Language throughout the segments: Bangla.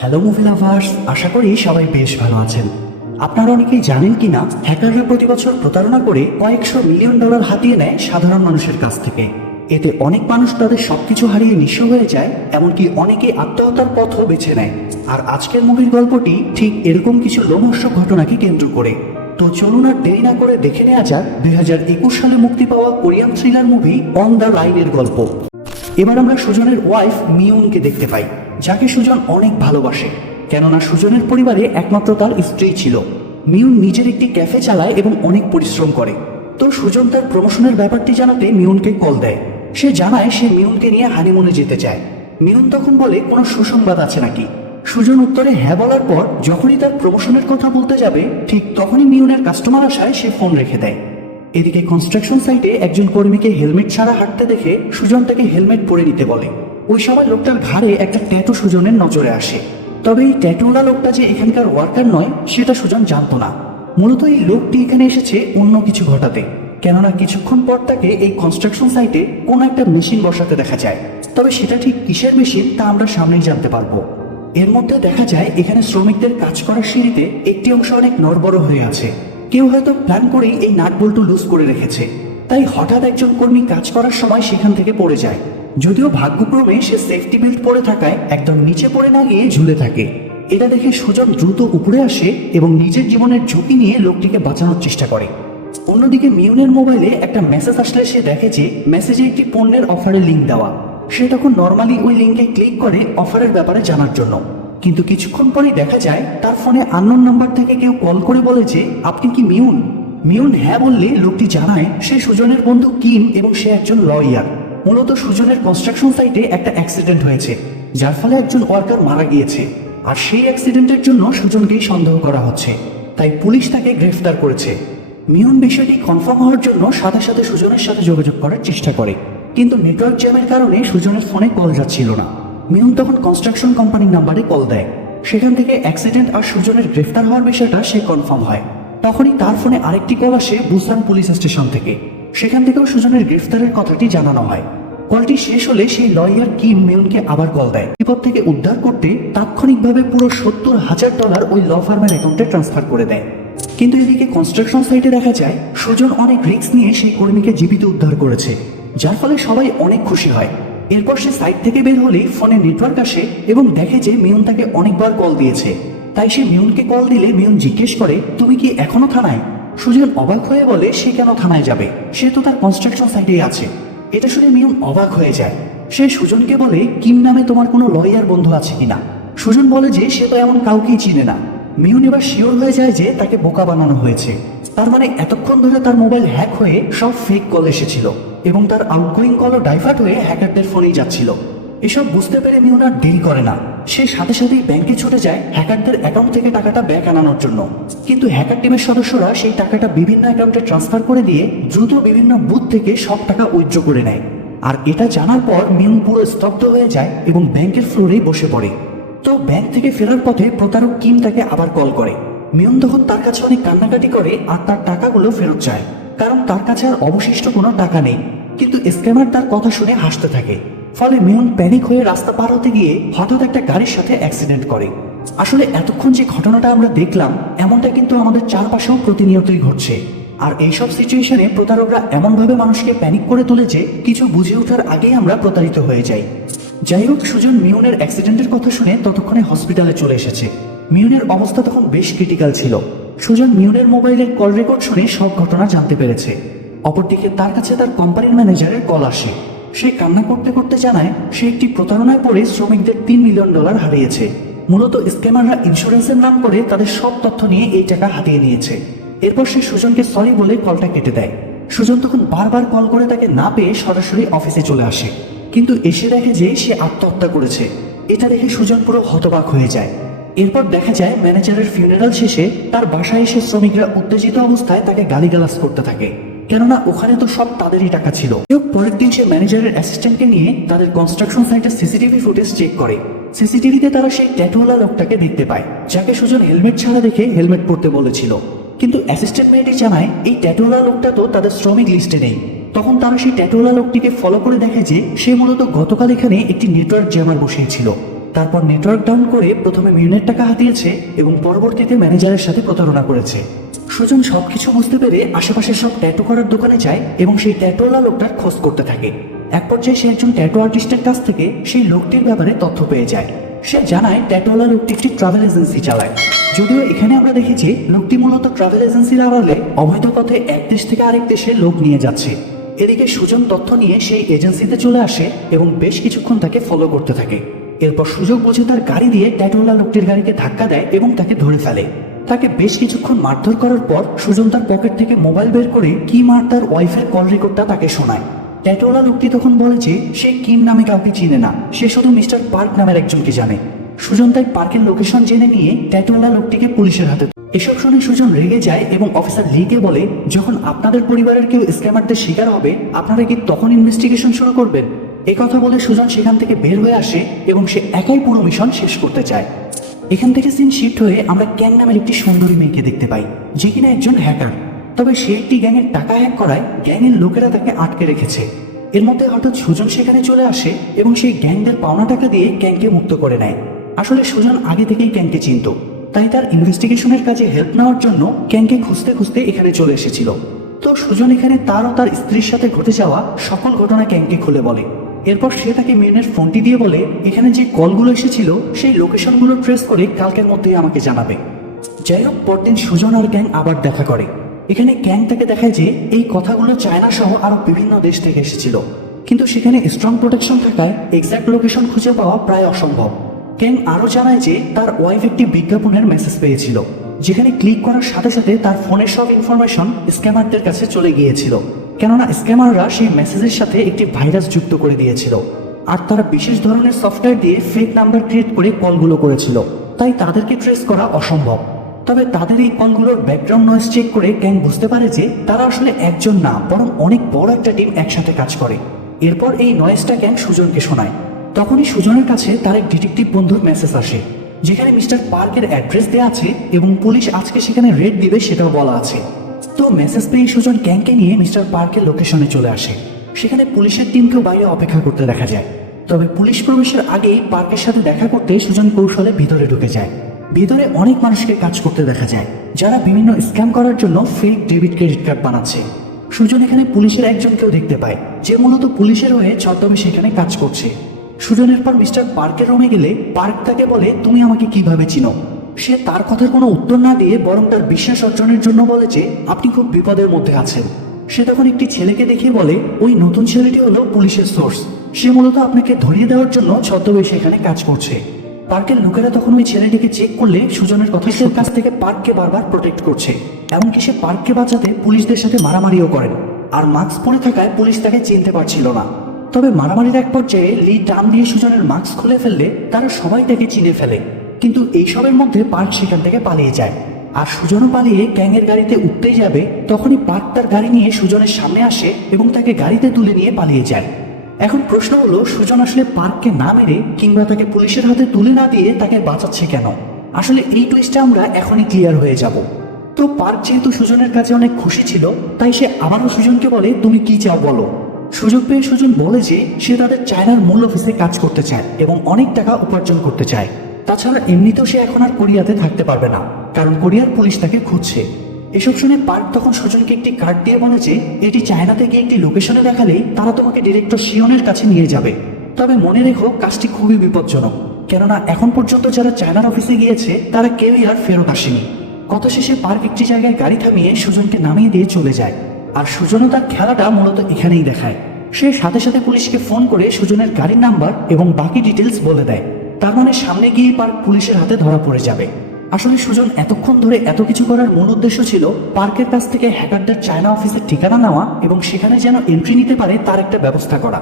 হ্যালো মুভি লাভার্স আশা করি সবাই বেশ ভালো আছেন। আপনারা অনেকেই জানেন কি না হ্যাকাররা প্রতি বছর প্রতারণা করে কয়েকশো মিলিয়ন ডলার হাতিয়ে নেয় সাধারণ মানুষের কাছ থেকে। এতে অনেক মানুষ তাদের সবকিছু হারিয়ে নিঃস্ব হয়ে যায়, এমনকি অনেকে আত্মহত্যার পথও বেছে নেয়। আর আজকের মুভির গল্পটি ঠিক এরকম কিছু লোমহর্ষক ঘটনাকে কেন্দ্র করে। তো চলুন আর দেরি না করে দেখে নেওয়া যাক দুই হাজার একুশ সালে মুক্তি পাওয়া Korean thriller movie on the লাইনের গল্প। এবার আমরা সুজনের ওয়াইফ মিউনকে দেখতে পাই। যাকে সুজন অনেক ভালোবাসে, কেননা সুজনের পরিবারে একমাত্র তার স্ত্রী ছিল। মিউন নিজের একটি ক্যাফে চালায় এবং অনেক পরিশ্রম করে। তো সুজন তার প্রমোশনের ব্যাপারটি জানাতে মিউনকে কল দেয়। সে জানায় সে মিউনকে নিয়ে হানিমুনে যেতে চায়। মিউন তখন বলে, কোনো সুসংবাদ আছে নাকি? সুজন উত্তরে হ্যাঁ বলার পর যখনই তার প্রমোশনের কথা বলতে যাবে, ঠিক তখনই মিউনের কাস্টমার আসায় সে ফোন রেখে দেয়। এদিকে কনস্ট্রাকশন সাইটে একজন কর্মীকে হেলমেট ছাড়া হাঁটতে দেখে সুজন তাকে হেলমেট পরে নিতে বলে। ওই সময় লোকটার ঘাড়ে একটা ট্যাটু সুজনের নজরে আসে। তবে এই ট্যাটুওয়ালা লোকটা যে এখানকার ওয়ার্কার নয়, সেটা সুজন জানতো না। মূলত এই লোকটি এখানে এসেছে অন্য কিছু ঘটাতে। কেননা কিছুক্ষণ পর তাকে এই কনস্ট্রাকশন সাইটে কোনো একটা মেশিন বসাতে দেখা যায়। তবে সেটা ঠিক কিসের মেশিন তা আমরা সামনেই জানতে পারব। এর মধ্যে দেখা যায়, এখানে শ্রমিকদের কাজ করার সিঁড়িতে একটি অংশ অনেক নড়বড় হয়ে আছে। কেউ হয়তো প্ল্যান করেই এই নাট বল্টু লুজ করে রেখেছে। তাই হঠাৎ একজন কর্মী কাজ করার সময় সেখান থেকে পড়ে যায়। যদিও ভাগ্যক্রমে সে সেফটি বেল্ট পরে থাকায় একদম নিচে পড়ে না গিয়ে ঝুলে থাকে। এটা দেখে সুজন দ্রুত উপরে আসে এবং নিজের জীবনের ঝুঁকি নিয়ে লোকটিকে বাঁচানোর চেষ্টা করে। অন্যদিকে মিউনের মোবাইলে একটা মেসেজ আসলে সে দেখে যে মেসেজে একটি পণ্যের অফারের লিঙ্ক দেওয়া। সে তখন নর্মালি ওই লিঙ্কে ক্লিক করে অফারের ব্যাপারে জানার জন্য। কিন্তু কিছুক্ষণ পরেই দেখা যায় তার ফোনে আননোন নাম্বার থেকে কেউ কল করে বলে যে, আপনি কি মিউন? মিউন হ্যাঁ বললে লোকটি জানায়, সে সুজনের বন্ধু কিম এবং সে একজন লয়ার মূলত সুজনের কনস্ট্রাকশন সাইটে একটা অ্যাক্সিডেন্ট হয়েছে, যার ফলে একজন ওয়ার্কার মারা গিয়েছে। আর সেই অ্যাক্সিডেন্টের জন্য সুজনকেই সন্দেহ করা হচ্ছে। তাই পুলিশ তাকে গ্রেফতার করেছে। মিউন বিষয়টি কনফার্ম হওয়ার জন্য সাথে সাথে সুজনের সাথে যোগাযোগ করার চেষ্টা করে। কিন্তু নেটওয়ার্ক জ্যামের কারণে সুজনের ফোনে কল যাচ্ছিল না। মিউন তখন কনস্ট্রাকশন কোম্পানির নাম্বারে কল দেয়। সেখান থেকে অ্যাক্সিডেন্ট আর সুজনের গ্রেফতার হওয়ার বিষয়টা সে কনফার্ম হয়। তখনই তার ফোনে আরেকটি কল আসে বুসান পুলিশ স্টেশন থেকে। সেখান থেকেও সুজনের গ্রেফতারের কথাটি জানানো হয়। কলটি শেষ হলে সেই লয়ার কিম মিউনকে আবার কল দেয়। বিপদ থেকে উদ্ধার করতে তাৎক্ষণিকভাবে পুরো সত্তর হাজার ডলার ওই ল ফার্মের অ্যাকাউন্টে ট্রান্সফার করে দেয়। কিন্তু এদিকে কনস্ট্রাকশন সাইটে দেখা যায়, সুজন অনেক রিস্ক নিয়ে সেই কর্মীকে জীবিত উদ্ধার করেছে, যার ফলে সবাই অনেক খুশি হয়। এরপর সে সাইট থেকে বের হলেই ফোনে নেটওয়ার্ক আসে এবং দেখে যে মিউন তাকে অনেকবার কল দিয়েছে। তাই সে মিউনকে কল দিলে মিউন জিজ্ঞেস করে, তুমি কি এখনও থানায়? সুজন অবাক হয়ে বলে, সে কেন থানায় যাবে? সে তো তার কনস্ট্রাকশন সাইটেই আছে। এটা শুনে মিউন অবাক হয়ে যায়। সে সুজনকে বলে, কিম নামে তোমার কোনো লয়ার বন্ধু আছে কিনা? সুজন বলে যে, সে তো এমন কাউকেই চিনে না। মিউন এবার শিওর হয়ে যায় যে, তাকে বোকা বানানো হয়েছে। তার মানে এতক্ষণ ধরে তার মোবাইল হ্যাক হয়ে সব ফেক কল এসেছিল এবং তার আউটগোয়িং কলও ডাইভার্ট হয়ে হ্যাকারদের ফোনেই যাচ্ছিল। এসব বুঝতে পেরে মিউন আর দেরি করে না। সে সাথে সাথেই ব্যাংকে ছুটে যায় হ্যাকারদের অ্যাকাউন্ট থেকে টাকাটা ব্যাক আনানোর জন্য। কিন্তু হ্যাকার টিমের সদস্যরা সেই টাকাটা বিভিন্ন অ্যাকাউন্টে ট্রান্সফার করে দিয়ে দ্রুত বিভিন্ন বুথ থেকে সব টাকা উইথড্র করে নেয়। আর এটা জানার পর মিউন পুরো স্তব্ধ হয়ে যায় এবং ব্যাংকের ফ্লোরেই বসে পড়ে। তো ব্যাংক থেকে ফেরার পথে প্রতারক কিম তাকে আবার কল করে। মিয়ন তখন তার কাছে অনেক কান্নাকাটি করে আর তার টাকাগুলো ফেরত চায়। কারণ তার কাছে আর অবশিষ্ট কোনো টাকা নেই। কিন্তু স্ক্যামার তার কথা শুনে হাসতে থাকে। ফলে মিয়ন প্যানিক হয়ে রাস্তা পার হতে গিয়ে হঠাৎ একটা গাড়ির সাথে অ্যাক্সিডেন্ট করে। আসলে এতক্ষণ যে ঘটনাটা আমরা দেখলাম, এমনটা কিন্তু আমাদের চারপাশেও প্রতিনিয়তই ঘটছে। আর এইসব সিচুয়েশনে প্রতারকরা এমনভাবে মানুষকে প্যানিক করে তোলে যে কিছু বুঝে ওঠার আগেই আমরা প্রতারিত হয়ে যাই। যাই হোক, সুজন মিউনের অ্যাক্সিডেন্টের কথা শুনে ততক্ষণে হসপিটালে চলে এসেছে। মিউনের অবস্থা তখন বেশ ক্রিটিক্যাল ছিল। সুজন মিউনের মোবাইলের কল রেকর্ড শুনে সব ঘটনা জানতে পেরেছে। অপরদিকে তার কাছে তার কোম্পানির ম্যানেজারের কল আসে। সে কান্না করতে করতে জানায়, সে একটি প্রতারণায় পড়ে শ্রমিকদের তিন মিলিয়ন ডলার হারিয়েছে। মূলত স্ক্যামাররা ইন্স্যুরেন্সের নাম করে তাদের সব তথ্য নিয়ে এই টাকা হাতিয়ে নিয়েছে। এরপর সে সুজনকে সরি বলে কলটা কেটে দেয়। সুজন তখন বারবার কল করে তাকে না পেয়ে সরাসরি অফিসে চলে আসে। কিন্তু এসে দেখে যে সে আত্মহত্যা করেছে। এটা দেখে সুজন পুরো হতবাক হয়ে যায়। এরপর দেখা যায়, ম্যানেজারের ফিউনারাল শেষে তার বাসায় এসে শ্রমিকরা উত্তেজিত অবস্থায় তাকে গালিগালাজ করতে থাকে। কেননা ওখানে তো সব তাদেরই টাকা ছিল। পরের দিন সে ম্যানেজারের অ্যাসিস্ট্যান্টকে নিয়ে তাদের কনস্ট্রাকশন সাইটের সিসিটিভি ফুটেজ চেক করে। সিসিটিভিতে তারা সেই ট্যাটুওয়ালা লোকটাকে দেখতে পায়, যাকে সুজন হেলমেট ছাড়া দেখে হেলমেট পরতে বলেছিল। কিন্তু অ্যাসিস্ট্যান্ট মেয়েটি জানায়, এই ট্যাটুওয়ালা লোকটা তো তাদের শ্রমিক লিস্টে নেই। তখন তারা সেই ট্যাটুওয়ালা লোকটিকে ফলো করে দেখে যে সে মূলত গতকাল এখানে একটি নেটওয়ার্ক জ্যামার বসিয়েছিল। তারপর নেটওয়ার্ক ডাউন করে প্রথমে মিলিয়নের টাকা হাতিয়েছে এবং পরবর্তীতে ম্যানেজারের সাথে প্রতারণা করেছে। সুজন সবকিছু বুঝতে পেরে আশেপাশের সব ট্যাটু করার দোকানে যায় এবং সেই ট্যাটুওয়ালা লোকটার খোঁজ করতে থাকে। এক পর্যায়ে সে একজন ট্যাটু আর্টিস্টের কাছ থেকে সেই লোকটির ব্যাপারে তথ্য পেয়ে যায়। সে জানায় ট্যাটুওয়ালা লোকটি একটি ট্রাভেল এজেন্সি চালায়। যদিও এখানে আমরা দেখেছি, লোকটি মূলত ট্রাভেল এজেন্সির আড়ালে অবৈধ পথে এক দেশ থেকে আরেক দেশে লোক নিয়ে যাচ্ছে। এদিকে সুজন তথ্য নিয়ে সেই এজেন্সিতে চলে আসে এবং বেশ কিছুক্ষণ তাকে ফলো করতে থাকে। এরপর সুযোগ বুঝে তার গাড়ি দিয়ে ট্যাটুওয়ালা লোকটির গাড়িকে ধাক্কা দেয় এবং তাকে ধরে ফেলে। তাকে বেশ কিছুক্ষণ মারধর করার পর সুজন তার পকেট থেকে মোবাইল বের করে কি মার তার ওয়াইফের কল রেকর্ডটা তাকে শোনায়। ট্যাটুওয়ালা লোকটি তখন বলে যে, সে কিম নামে কাউকে চিনে না। সে শুধু মিস্টার পার্ক নামের একজনকে জানে। সুজন তাই পার্কের লোকেশন জেনে নিয়ে ট্যাটুওয়ালা লোকটিকে পুলিশের হাতে এসব শুনে সুজন রেগে যায় এবং অফিসার লিকে বলে, যখন আপনাদের পরিবারের কেউ স্ক্যামারদের শিকার হবে, আপনারা কি তখন ইনভেস্টিগেশন শুরু করবেন? এই কথা বলে সুজন সেখান থেকে বের হয়ে আসে এবং সে একাই পুরো মিশন শেষ করতে চায়। এখান থেকে সিন শিফট হয়ে আমরা ক্যাং নামের একটি সুন্দরী মেয়েকে দেখতে পাই, যে কিনা একজন হ্যাকার তবে সে একটি গ্যাংয়ের টাকা হ্যাক করায়, গ্যাংয়ের লোকেরা তাকে আটকে রেখেছে। এর মধ্যে হঠাৎ সুজন সেখানে চলে আসে এবং সেই গ্যাংদের পাওনা টাকা দিয়ে ক্যাংকে মুক্ত করে নেয়। আসলে সুজন আগে থেকেই ক্যাংকে চিনত, তাই তার ইনভেস্টিগেশনের কাজে হেল্প নেওয়ার জন্য ক্যাংকে খুঁজতে খুঁজতে এখানে চলে এসেছিল। তো সুজন এখানে তার ও তার স্ত্রীর সাথে ঘটে যাওয়া সকল ঘটনা ক্যাংকে খুলে বলে। এরপর সে তাকে মিনের ফোনটি দিয়ে বলে, এখানে যে কলগুলো এসেছিল, সেই লোকেশনগুলো ট্রেস করে কালকের মধ্যেই আমাকে জানাবে। যাই হোক, পরদিন সুজন আর গ্যাং আবার দেখা করে। এখানে গ্যাং তাকে দেখায় যে, এই কথাগুলো চায়না সহ আরও বিভিন্ন দেশ থেকে এসেছিল। কিন্তু সেখানে স্ট্রং প্রোটেকশন থাকায় এক্স্যাক্ট লোকেশন খুঁজে পাওয়া প্রায় অসম্ভব। গ্যাং আরও জানায় যে, তার ওয়াইফ একটি বিজ্ঞাপনের মেসেজ পেয়েছিল, যেখানে ক্লিক করার সাথে সাথে তার ফোনের সব ইনফরমেশন স্ক্যামারদের কাছে চলে গিয়েছিল। কেননা স্ক্যামাররা সেই মেসেজের সাথে একটি ভাইরাস যুক্ত করে দিয়েছিল। আর তারা বিশেষ ধরনের সফটওয়্যার দিয়ে ফেক নাম্বার ক্রিয়েট করে কলগুলো করেছিল। তাই তাদেরকে ট্রেস করা অসম্ভব। তবে তাদের এই কলগুলোর ব্যাকগ্রাউন্ড নয়েজ চেক করে গ্যাং বুঝতে পারে যে তারা আসলে একজন না, বরং অনেক বড় একটা টিম একসাথে কাজ করে। এরপর এই নয়েজটা গ্যাং সুজনকে শোনায়। তখনই সুজনের কাছে তার এক ডিটেকটিভ বন্ধুর মেসেজ আসে, যেখানে মিস্টার পার্কের অ্যাড্রেস দেওয়া আছে এবং পুলিশ আজকে সেখানে রেড দিবে সেটাও বলা আছে। তো মেসেজ পেয়ে সুজন গ্যাংকে নিয়ে মিস্টার পার্কের লোকেশনে চলে আসে। সেখানে পুলিশের টিমকেও বাইরে অপেক্ষা করতে দেখা যায়। তবে পুলিশ প্রবেশের আগেই পার্কের সাথে দেখা করতে সুজন কৌশলে ভিতরে ঢুকে যায়। ভিতরে অনেক মানুষকে কাজ করতে দেখা যায়, যারা বিভিন্ন স্ক্যাম করার জন্য ফেক ডেবিট ক্রেডিট কার্ড বানাচ্ছে। সুজন এখানে পুলিশের একজনকেও দেখতে পায়, যে মূলত পুলিশের হয়ে ছদ্মবে সেখানে কাজ করছে। সুজনের পর মিস্টার পার্কের রুমে গেলে পার্ক তাকে বলে, তুমি আমাকে কীভাবে চিনো? সে তার কথার কোনো উত্তর না দিয়ে বরং তার বিশ্বাস অর্জনের জন্য বলে যে আপনি খুব বিপদের মধ্যে আছেন। সে তখন একটি ছেলেকে দেখিয়ে বলে ওই নতুন ছেলেটি হলো পুলিশের সোর্স। সে মূলত আপনাকে ধরিয়ে দেওয়ার জন্য ছদ্মবেশে এখানে কাজ করছে। পার্কের লোকেরা তখন ওই ছেলেটিকে চেক করলে সুজনের কথা সে কাছ থেকে পার্ককে বারবার প্রোটেক্ট করছে। এমনকি সে পার্ককে বাঁচাতে পুলিশদের সাথে মারামারিও করেন। আর মাস্ক পরে থাকায় পুলিশ তাকে চিনতে পারছিল না। তবে মারামারির এক পর্যায়ে লি টান দিয়ে সুজনের মাস্ক খুলে ফেললে তারা সবাই তাকে চিনে ফেলে। কিন্তু এইসবের মধ্যে পার্ক সেখান থেকে পালিয়ে যায়। আর সুজনও পালিয়ে গ্যাংয়ের গাড়িতে উঠতেই যাবে, তখনই পার্ক তার গাড়ি নিয়ে সুজনের সামনে আসে এবং তাকে গাড়িতে তুলে নিয়ে পালিয়ে যায়। এখন প্রশ্ন হলো, সুজন আসলে পার্ককে না মেরে কিংবা তাকে পুলিশের হাতে তুলে না দিয়ে তাকে বাঁচাচ্ছে কেন? আসলে এই টুইস্টটা আমরা এখনই ক্লিয়ার হয়ে যাব। তো পার্ক যেহেতু সুজনের কাছে অনেক খুশি ছিল, তাই সে আবারও সুজনকে বলে, তুমি কি চাও বলো? সুযোগ পেয়ে সুজন বলে যে, সে তাদের চায়নার মূল অফিসে কাজ করতে চায় এবং অনেক টাকা উপার্জন করতে চায়। তাছাড়া এমনিতেও সে এখন আর কোরিয়াতে থাকতে পারবে না, কারণ কোরিয়ার পুলিশ তাকে খুঁজছে। এসব শুনে পার্ক তখন সুজনকে একটি কার্ড দিয়ে বলে যে, এটি চায়নাতে গিয়ে একটি লোকেশনে দেখালেই তারা তোমাকে ডিরেক্টর শিওনের কাছে নিয়ে যাবে। তবে মনে রেখো, কাজটি খুবই বিপজ্জনক, কেননা এখন পর্যন্ত যারা চায়নার অফিসে গিয়েছে, তারা কেউই আর ফেরত আসেনি। কত শেষে পার্ক একটি জায়গায় গাড়ি থামিয়ে সুজনকে নামিয়ে দিয়ে চলে যায়, আর সুজনও তার খেলাটা মূলত এখানেই দেখায়। সে সাথে সাথে পুলিশকে ফোন করে সুজনের গাড়ির নাম্বার এবং বাকি ডিটেলস বলে দেয়। তার মানে সামনে গিয়ে পার্ক পুলিশের হাতে ধরা পড়ে যাবে। আসলে সুজন, এতক্ষণ ধরে এত কিছু করার মূল উদ্দেশ্য ছিল পার্কের কাছ থেকে হ্যাকারদের চায়না অফিসের ঠিকানা নেওয়া এবং সেখানে যেন এন্ট্রি নিতে পারে তার একটা ব্যবস্থা করা।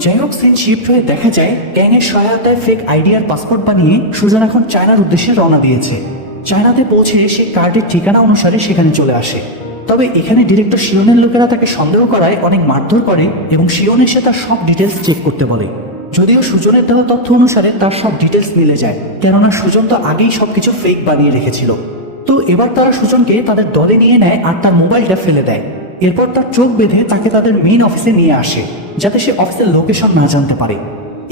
যাই হোক সিন শিফট হয়ে দেখা যায়, গ্যাংয়ের সহায়তায় ফেক আইডিয়ার পাসপোর্ট বানিয়ে সুজন এখন চায়নার উদ্দেশ্যে রওনা দিয়েছে। চায়নাতে পৌঁছে সে কার্ডের ঠিকানা অনুসারে সেখানে চলে আসে। তবে এখানে ডিরেক্টর শিওনের লোকেরা তাকে সন্দেহ করায় অনেক মারধর করে এবং শিওন এসে তার সব ডিটেলস চেক করতে বলে। যদিও সুজনের দেওয়া তথ্য অনুসারে তার সব ডিটেলস মিলে যায়, কেননা সুজন তো আগেই সবকিছু ফেক বানিয়ে রেখেছিল। তো এবার তারা সুজনকে তাদের দলে নিয়ে নেয় আর তার মোবাইলটা ফেলে দেয়। এরপর তার চোখ বেঁধে তাকে তাদের মেইন অফিসে নিয়ে আসে, যাতে সে অফিসের লোকেশন না জানতে পারে।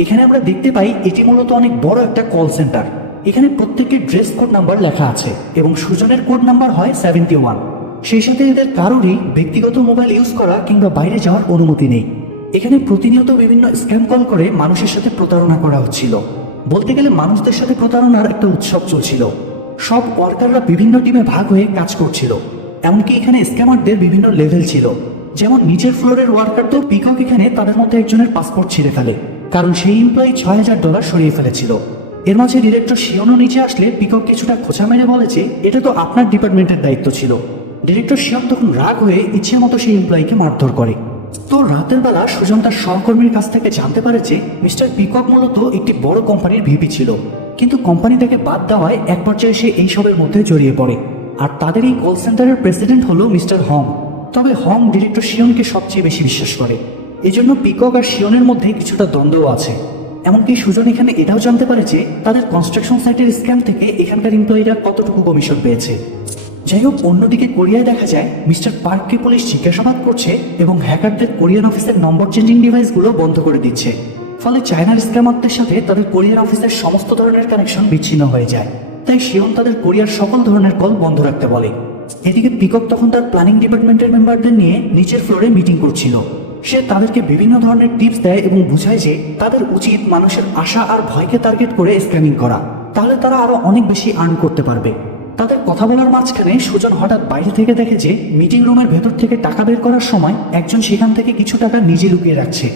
এখানে আমরা দেখতে পাই এটি মূলত অনেক বড় একটা কল সেন্টার এখানে প্রত্যেকের ড্রেস কোড নাম্বার লেখা আছে এবং সুজনের কোড নাম্বার হয় সেভেন্টি ওয়ান সেই সাথে এদের কারোরই ব্যক্তিগত মোবাইল ইউজ করা কিংবা বাইরে যাওয়ার অনুমতি নেই। এখানে প্রতিনিয়ত বিভিন্ন স্ক্যাম কল করে মানুষের সাথে প্রতারণা করা হচ্ছিল। বলতে গেলে মানুষদের সাথে প্রতারণার একটা উৎসব চলছিল। সব ওয়ার্কাররা বিভিন্ন টিমে ভাগ হয়ে কাজ করছিল। এমনকি এখানে স্ক্যামারদের বিভিন্ন লেভেল ছিল। যেমন নিচের ফ্লোরের ওয়ার্কার তো পিকক এখানে তাদের মধ্যে একজনের পাসপোর্ট ছিঁড়ে ফেলে। কারণ সেই এমপ্লয়ি ছয় হাজার ডলার সরিয়ে ফেলেছিল। এর মাঝে ডিরেক্টর শিওনও নিচে আসলে পিকক কিছুটা খোঁচা মেরে বলেছে এটা তো আপনার ডিপার্টমেন্টের দায়িত্ব ছিল। ডিরেক্টর শিয়ন তখন রাগ হয়ে ইচ্ছে মতো সেই এমপ্লয়িকে মারধর করে। তো রাতের বেলা সুজন তার সহকর্মীর কাছ থেকে জানতে পারে যে মিস্টার পিকক মূলত একটি বড় কোম্পানির ভিপি ছিল। কিন্তু কোম্পানি থেকে বাদ দেওয়ায় এক পর্যায়ে সে এইসবের মধ্যে জড়িয়ে পড়ে। আর তাদের এই কল সেন্টারের প্রেসিডেন্ট হলো মিস্টার হং। তবে হং ডিরেক্টর শিয়নকে সবচেয়ে বেশি বিশ্বাস করে। এজন্য পিকক আর শিয়নের মধ্যে কিছুটা দ্বন্দ্বও আছে। এমনকি সুজন এখানে এটাও জানতে পারে যে তাদের কনস্ট্রাকশন সাইটের স্ক্যাম থেকে এখানকার এমপ্লয়িরা কতটুকু কমিশন পেয়েছে। যাই হোক অন্যদিকে কোরিয়ায় দেখা যায়, মিস্টার পার্ককে পুলিশ জিজ্ঞাসাবাদ করছে এবং হ্যাকারদের কোরিয়ান অফিসের নম্বর চেঞ্জিং ডিভাইসগুলো বন্ধ করে দিচ্ছে। ফলে চায়নার স্ক্যামারদের সাথে তাদের কোরিয়ান অফিসের সমস্ত ধরনের কানেকশন বিচ্ছিন্ন হয়ে যায়। তাই শিয়ন তাদের কোরিয়ার সকল ধরনের কল বন্ধ রাখতে বলে। এদিকে পিকক তখন তার প্ল্যানিং ডিপার্টমেন্টের মেম্বারদের নিয়ে নিচের ফ্লোরে মিটিং করছিল। সে তাদেরকে বিভিন্ন ধরনের টিপস দেয় এবং বুঝায় যে তাদের উচিত মানুষের আশা আর ভয়কে টার্গেট করে স্ক্যামিং করা। তাহলে তারা আরও অনেক বেশি আর্ন করতে পারবে। তাদের কথা বলার মাঝখানে সুজন হঠাৎ বাইরে থেকে দেখে যে মিটিং রুমের ভেতর থেকে টাকা বের করার সময় একজন সেখান থেকে কিছু টাকা নিজে লুকিয়ে রাখছে।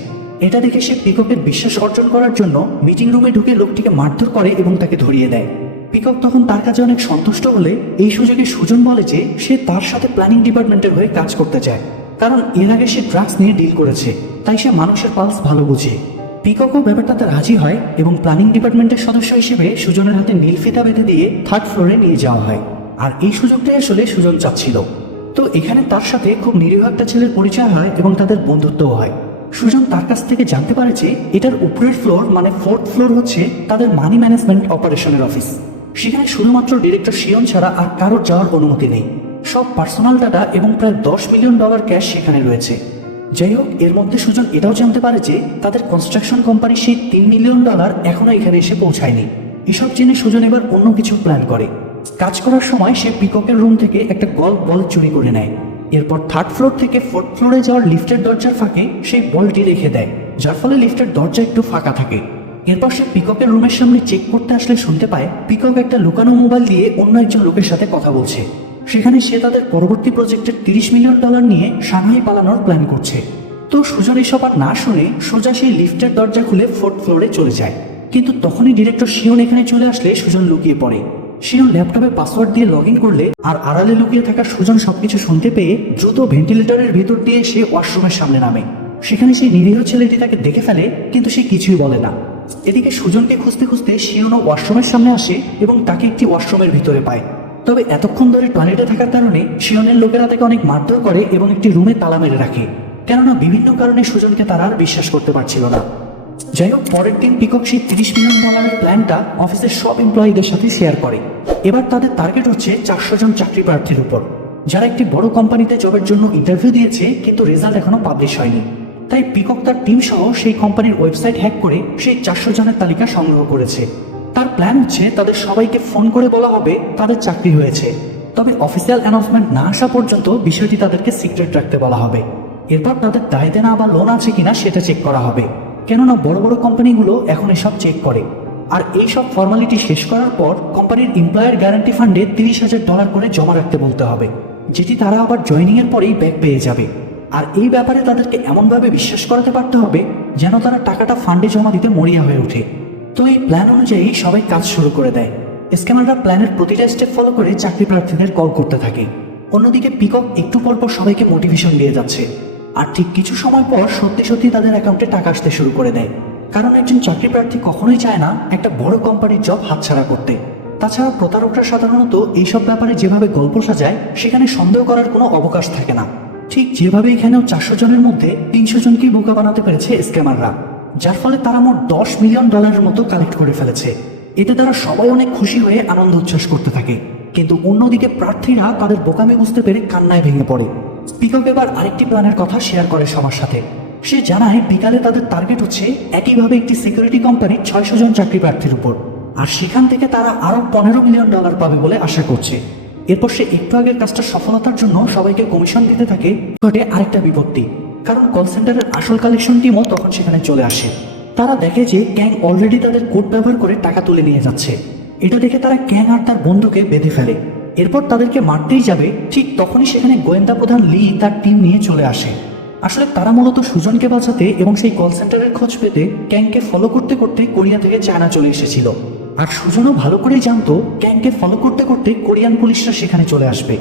এটা দেখে সে পিককের বিশ্বাস অর্জন করার জন্য মিটিং রুমে ঢুকে লোকটিকে মারধর করে এবং তাকে ধরিয়ে দেয়। পিকক তখন তার কাছে অনেক সন্তুষ্ট হলে এই সুযোগে সুজন বলে যে সে তার সাথে প্ল্যানিং ডিপার্টমেন্টের হয়ে কাজ করতে চায়। কারণ এর আগে সে ড্রাগস নিয়ে ডিল করেছে, তাই সে মানুষের পালস ভালো বুঝে। পিককও ব্যাপারটাতে রাজি হয় এবং প্ল্যানিং ডিপার্টমেন্টের সদস্য হিসেবে সুজনের হাতে নীল ফিতা বেঁধে দিয়ে থার্ড ফ্লোরে নিয়ে যাওয়া হয়। আর এই সুযোগটাই আসলে সুজন চাচ্ছিল। তো এখানে তার সাথে খুব নিরীহ একটা ছেলের পরিচয় হয় এবং তাদের বন্ধুত্বও হয়। সুজন তার কাছ থেকে জানতে পারে যে এটার উপরের ফ্লোর মানে ফোর্থ ফ্লোর হচ্ছে তাদের মানি ম্যানেজমেন্ট অপারেশনের অফিস সেখানে শুধুমাত্র ডিরেক্টর শিয়ন ছাড়া আর কারোর যাওয়ার অনুমতি নেই। সব পার্সোনাল ডাটা এবং প্রায় দশ মিলিয়ন ডলার ক্যাশ সেখানে রয়েছে। যাই হোক, এর মধ্যে সুজন এটাও জানতে পারে যে তাদের কনস্ট্রাকশন কোম্পানির সেই তিন মিলিয়ন ডলার এখনও এখানে এসে পৌঁছায়নি। এসব জেনে সুজন এবার অন্য কিছু প্ল্যান করে। কাজ করার সময় সে পিককের রুম থেকে একটা গল বল চুরি করে নেয়। এরপর থার্ড ফ্লোর থেকে ফোর্থ ফ্লোরে যাওয়ার লিফটের দরজার ফাঁকে সেই বলটি রেখে দেয়, যার ফলে লিফটের দরজা একটু ফাঁকা থাকে। এরপর সে পিককের রুমের সামনে চেক করতে আসলে শুনতে পায় পিকক একটা লুকানো মোবাইল দিয়ে অন্য একজন লোকের সাথে কথা বলছে। সেখানে সে তাদের পরবর্তী প্রজেক্টের তিরিশ মিলিয়ন ডলার নিয়ে সাংহাই পালানোর প্ল্যান করছে। তো সুজন এসব আর না শুনে সোজা সেই লিফটের দরজা খুলে ফোর্থ ফ্লোরে চলে যায়। কিন্তু তখনই ডিরেক্টর শিওন এখানে চলে আসলে সুজন লুকিয়ে পড়ে। শিওন ল্যাপটপে পাসওয়ার্ড দিয়ে লগ করলে আর আড়ালে লুকিয়ে থাকা সুজন সবকিছু শুনতে পেয়ে দ্রুত ভেন্টিলেটরের ভেতর দিয়ে সে ওয়াশরুমের সামনে নামে। সেখানে সেই নিরীহ ছেলেটি তাকে দেখে ফেলে, কিন্তু সে কিছুই বলে না। এদিকে সুজনকে খুঁজতে খুঁজতে শিওনও ওয়াশরুমের সামনে আসে এবং তাকে একটি ওয়াশরুমের ভিতরে পায়। তবে এতক্ষণ ধরে টয়লেটে থাকার কারণে শিয়নের লোকেরা তাকে অনেক মারধর করে এবং একটি রুমে তালা মেরে রাখে। কেননা বিভিন্ন কারণে সুজনকে তারা আর বিশ্বাস করতে পারছিল না। যাই হোক, পরের দিন পিকক সেই তিরিশ মিলিয়ন ডলারের প্ল্যানটা অফিসের সব এমপ্লয়ীদের সাথে শেয়ার করে। এবার তাদের টার্গেট হচ্ছে চারশো জন চাকরি প্রার্থীর উপর। যারা একটি বড় কোম্পানিতে জবের জন্য ইন্টারভিউ দিয়েছে, কিন্তু রেজাল্ট এখনও পাবলিশ হয়নি। তাই পিকক তার টিম সহ সেই কোম্পানির ওয়েবসাইট হ্যাক করে সেই চারশো জনের তালিকা সংগ্রহ করেছে। তার প্ল্যান হচ্ছে তাদের সবাইকে ফোন করে বলা হবে তাদের চাকরি হয়েছে। তবে অফিসিয়াল অ্যানাউন্সমেন্ট না আসা পর্যন্ত বিষয়টি তাদেরকে সিক্রেট রাখতে বলা হবে। এরপর তাদের দায় দেনা বা লোন আছে কিনা সেটা চেক করা হবে। কেননা বড় বড় কোম্পানিগুলো এখন এসব চেক করে। আর এই সব ফর্মালিটি শেষ করার পর কোম্পানির এমপ্লয়ার গ্যারান্টি ফান্ডে তিরিশ হাজার ডলার করে জমা রাখতে বলতে হবে, যেটি তারা আবার জয়নিং এর পরেই ব্যাক পেয়ে যাবে। আর এই ব্যাপারে তাদেরকে এমনভাবে বিশ্বাস করাতে পারতে হবে যেন তারা টাকাটা ফান্ডে জমা দিতে মরিয়া হয়ে ওঠে। তো এই প্ল্যান অনুযায়ী সবাই কাজ শুরু করে দেয়। স্ক্যামাররা প্ল্যানের প্রতিটা স্টেপ ফলো করে চাকরি প্রার্থীদের কল করতে থাকে। অন্যদিকে পিকক একটু পর পর সবাইকে মোটিভেশন দিয়ে যাচ্ছে। আর ঠিক কিছু সময় পর সত্যি সত্যি তাদের অ্যাকাউন্টে টাকা আসতে শুরু করে দেয়। কারণ একজন চাকরি প্রার্থী কখনোই চায় না একটা বড় কোম্পানির জব হাতছাড়া করতে। তাছাড়া প্রতারকরা সাধারণত এইসব ব্যাপারে যেভাবে গল্প সাজায়, সেখানে সন্দেহ করার কোনো অবকাশ থাকে না। ঠিক যেভাবে এখানেও চারশো জনের মধ্যে তিনশো জনকেই বোকা বানাতে পেরেছে স্ক্যামাররা যার ফলে তারা মোট দশ মিলিয়ন ডলারের মতো কালেক্ট করে ফেলেছে। এতে তারা সবাই অনেক খুশি হয়ে আনন্দ উচ্ছ্বাস করতে থাকে। কিন্তু অন্যদিকে প্রার্থীরা তাদের বোকামে বুঝতে পেরে কান্নায় ভেঙে পড়ে। পিকক এবার আরেকটি প্ল্যানের কথা শেয়ার করে সবার সাথে। সে জানায়, বিকালে তাদের টার্গেট হচ্ছে একইভাবে একটি সিকিউরিটি কোম্পানির ছয়শো জন চাকরি প্রার্থীর উপর। আর সেখান থেকে তারা আরও পনেরো মিলিয়ন ডলার পাবে বলে আশা করছে। এরপর সে একটু আগের কাজটা সফলতার জন্য সবাইকে কমিশন দিতে থাকে। ঘটে আরেকটা বিপত্তি। কারণ কল সেন্টারের আসল কালেকশন টিমও তখন সেখানে চলে আসে। তারা দেখে যে ক্যাং অলরেডি তাদের কোড ব্যবহার করে টাকা তুলে নিয়ে যাচ্ছে। এটা দেখে তারা ক্যাং আর তার বন্ধুকে বেঁধে ফেলে। এরপর তাদেরকে মারতেই যাবে, ঠিক তখনই সেখানে গোয়েন্দা প্রধান লি তার টিম নিয়ে চলে আসে। আসলে তারা মূলত সুজনকে বাঁচাতে এবং সেই কল সেন্টারের খোঁজ পেতে ক্যাংকে ফলো করতে করতে কোরিয়া থেকে চায়না চলে এসেছিল। আর সুজনও ভালো করেই জানতো ক্যাংকে ফলো করতে করতে কোরিয়ান পুলিশরা সেখানে চলে আসবে।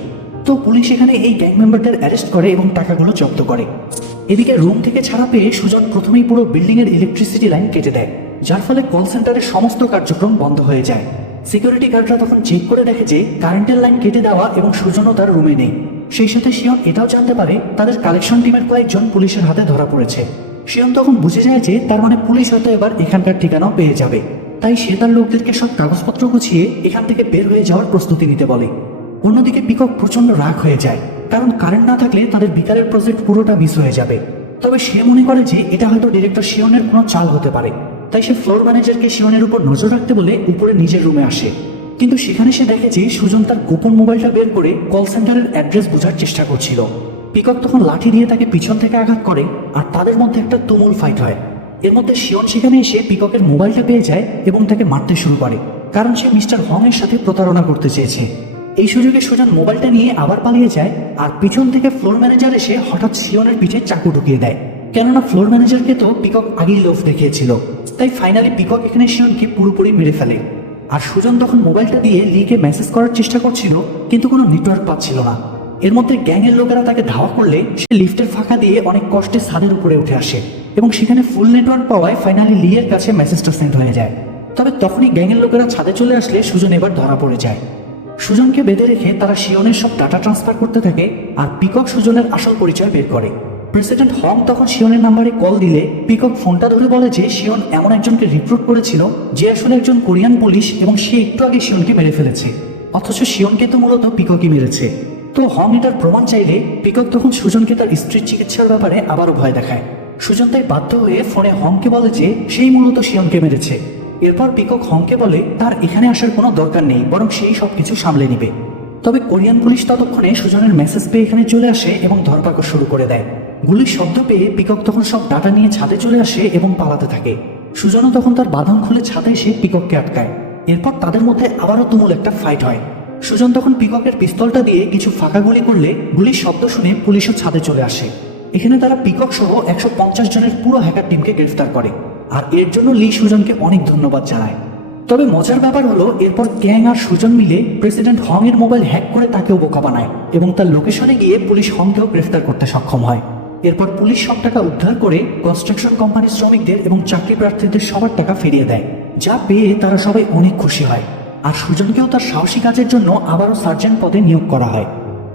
তো পুলিশ এখানে এই গ্যাং মেম্বারদের অ্যারেস্ট করে এবং টাকাগুলো জব্দ করে। এদিকে রুম থেকে ছাড়া পেয়ে সুজন প্রথমেই পুরো বিল্ডিং এর ইলেকট্রিসিটি লাইন কেটে দেয়, যার ফলে কল সেন্টারের সমস্ত কার্যক্রম বন্ধ হয়ে যায়। সিকিউরিটি গার্ডরা তখন চেক করে দেখে যে কারেন্টের লাইন কেটে দেওয়া এবং সুজনও তার রুমে নেই। সেই সাথে শিয়ন এটাও জানতে পারে তাদের কালেকশন টিমের কয়েকজন পুলিশের হাতে ধরা পড়েছে। শিয়ন তখন বুঝে যায় যে তার মানে পুলিশ হয়তো এবার এখানকার ঠিকানাও পেয়ে যাবে। তাই সে তার লোকদেরকে সব কাগজপত্র গুছিয়ে এখান থেকে বের হয়ে যাওয়ার প্রস্তুতি নিতে বলে। অন্যদিকে পিকক প্রচণ্ড রাগ হয়ে যায়, কারণ কারেন্ট না থাকলে তাদের বিকারের প্রজেক্ট পুরোটা মিস হয়ে যাবে। তবে সে মনে করে যে এটা হয়তো ডিরেক্টর শিওনের কোনো চাল হতে পারে। তাই সে ফ্লোর ম্যানেজারকে শিওনের উপর নজর রাখতে বলে উপরে নিজের রুমে আসে। কিন্তু সেখানে সে দেখে যে সুজন তার গোপন মোবাইলটা বের করে কল সেন্টারের অ্যাড্রেস বোঝার চেষ্টা করছিল। পিকক তখন লাঠি দিয়ে তাকে পিছন থেকে আঘাত করে, আর তাদের মধ্যে একটা তুমুল ফাইট হয়। এর মধ্যে শিওন সেখানে এসে পিককের মোবাইলটা পেয়ে যায় এবং তাকে মারতে শুরু করে, কারণ সে মিস্টার হং এর সাথে প্রতারণা করতে চেয়েছে। এই সুযোগে সুজন মোবাইলটা নিয়ে আবার পালিয়ে যায় আর পিছন থেকে ফ্লোর ম্যানেজার এসে হঠাৎ শিওনের পিঠে চাকু ঢুকিয়ে দেয়। কেননা ফ্লোর ম্যানেজারকে তো পিকক আগেই লোভ দেখিয়েছিল। তাই ফাইনালি পিকক এখানে শিওনকে পুরোপুরি মেরে ফেলে। আর সুজন তখন মোবাইলটা দিয়ে লিকে মেসেজ করার চেষ্টা করছিল, কিন্তু কোনো নেটওয়ার্ক পাচ্ছিল না। এর মধ্যে গ্যাংয়ের লোকেরা তাকে ধাওয়া করলে সে লিফটের ফাঁকা দিয়ে অনেক কষ্টে ছাদের উপরে উঠে আসে এবং সেখানে ফুল নেটওয়ার্ক পাওয়ায় ফাইনালি লিয়ের কাছে মেসেজটা সেন্ড হয়ে যায়। তবে তখনই গ্যাংয়ের লোকেরা ছাদে চলে আসলে সুজন এবার ধরা পড়ে যায়। সুজনকে বেঁধে রেখে তারা শিওনের সব ডাটা ট্রান্সফার করতে থাকে আর পিকক সুজনের আসল পরিচয় বের করে। প্রেসিডেন্ট হং তখন শিওনের নাম্বারে কল দিলে পিকক ফোনটা ধরে বলে যে শিওন এমন একজনকে রিক্রুট করেছিল যে আসলে একজন কোরিয়ান পুলিশ এবং সে একটু আগে শিওনকে মেরে ফেলেছে। অথচ শিওনকে তো মূলত পিককই মেরেছে। তো হং এটার প্রমাণ চাইলে পিকক তখন সুজনকে তার স্ত্রীর চিকিৎসার ব্যাপারে আবারও ভয় দেখায়। সুজন তাই বাধ্য হয়ে ফোনে হংকে বলে যে সেই মূলত শিওনকে মেরেছে। এরপর পিকক হংকে বলে, তার এখানে আসার কোনো দরকার নেই, বরং সেই সবকিছু সামলে নিবে। তবে কোরিয়ান পুলিশ ততক্ষণে সুজনের মেসেজ পেয়ে এখানে চলে আসে এবং ধরপাকড় শুরু করে দেয়। গুলির শব্দ পেয়ে পিকক তখন সব ডাটা নিয়ে ছাদে চলে আসে এবং পালাতে থাকে। সুজনও তখন তার বাঁধন খুলে ছাদে এসে পিকককে আটকায়। এরপর তাদের মধ্যে আবারও তুমুল একটা ফাইট হয়। সুজন তখন পিককের পিস্তলটা দিয়ে কিছু ফাঁকা গুলি করলে গুলির শব্দ শুনে পুলিশও ছাদে চলে আসে। এখানে তারা পিকক সহ একশো পঞ্চাশ জনের পুরো হ্যাকার টিমকে গ্রেফতার করে। আর এর জন্য লি সুজনকে অনেক ধন্যবাদ জানায়। তবে মজার ব্যাপার হলো, এরপর গ্যাং আর সুজন মিলে প্রেসিডেন্ট হং এর মোবাইল হ্যাক করে তাকেও বোকা বানায় এবং তার লোকেশনে গিয়ে পুলিশ হংকেও গ্রেফতার করতে সক্ষম হয়। এরপর পুলিশ সব টাকা উদ্ধার করে কনস্ট্রাকশন কোম্পানির শ্রমিকদের এবং চাকরি প্রার্থীদের সবার টাকা ফিরিয়ে দেয়, যা পেয়ে তারা সবাই অনেক খুশি হয়। আর সুজনকেও তার সাহসী কাজের জন্য আবারও সার্জেন্ট পদে নিয়োগ করা হয়।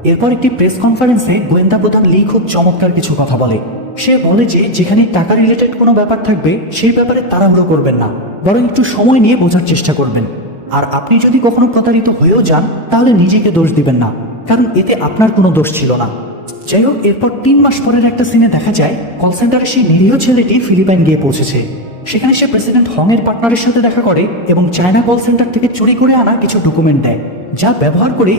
এরপর একটি প্রেস কনফারেন্সে গোয়েন্দা প্রধান লি খুব চমৎকার কিছু কথা বলে। সে বলে যে, যেখানে টাকা রিলেটেড কোনো ব্যাপার থাকবে, সেই ব্যাপারে তাড়াহুড়ো করবেন না, বরং একটু সময় নিয়ে বোঝার চেষ্টা করবেন। আর আপনি যদি কখনো প্রতারিত হয়েও যান, তাহলে নিজেকে দোষ দিবেন না, কারণ এতে আপনার কোনো দোষ ছিল না। যাই হোক, এরপর তিন মাস পরের একটা সিনে দেখা যায় কল সেন্টারে সেই নিরীহ ছেলেটি ফিলিপাইন গিয়ে পৌঁছেছে। সেখানে সে প্রেসিডেন্ট হং এর পার্টনারের সাথে দেখা করে এবং চায়না কল সেন্টার থেকে চুরি করে আনা কিছু ডকুমেন্ট দেয়, যা ব্যবহার করে